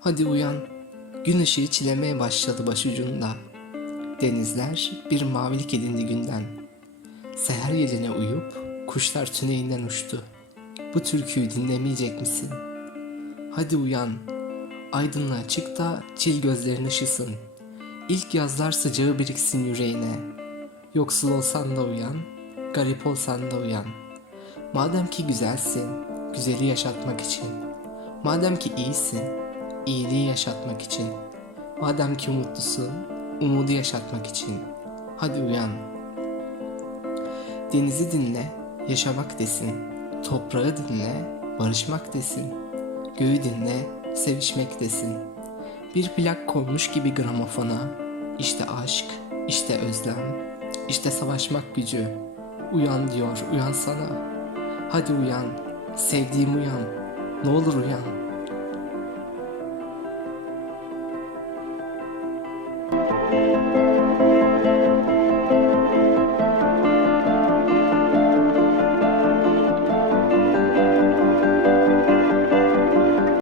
Hadi uyan. Gün ışığı çilemeye başladı başucunda. Denizler bir mavilik edindi günden. Seher yeline uyup kuşlar tüneyinden uçtu. Bu türküyü dinlemeyecek misin? Hadi uyan. Aydınlığa çık da çil gözlerin ışısın. İlk yazlar sıcağı biriksin yüreğine. Yoksul olsan da uyan, garip olsan da uyan. Madem ki güzelsin, güzeli yaşatmak için. Madem ki iyisin, iyiliği yaşatmak için. Madem ki mutlusun, umudu yaşatmak için. Hadi uyan. Denizi dinle, yaşamak desin. Toprağı dinle, barışmak desin. Göğü dinle, sevişmek desin. Bir plak konmuş gibi gramofona. İşte aşk, işte özlem, işte savaşmak gücü. Uyan diyor, uyansana. Hadi uyan, sevdiğim uyan. Ne olur uyan.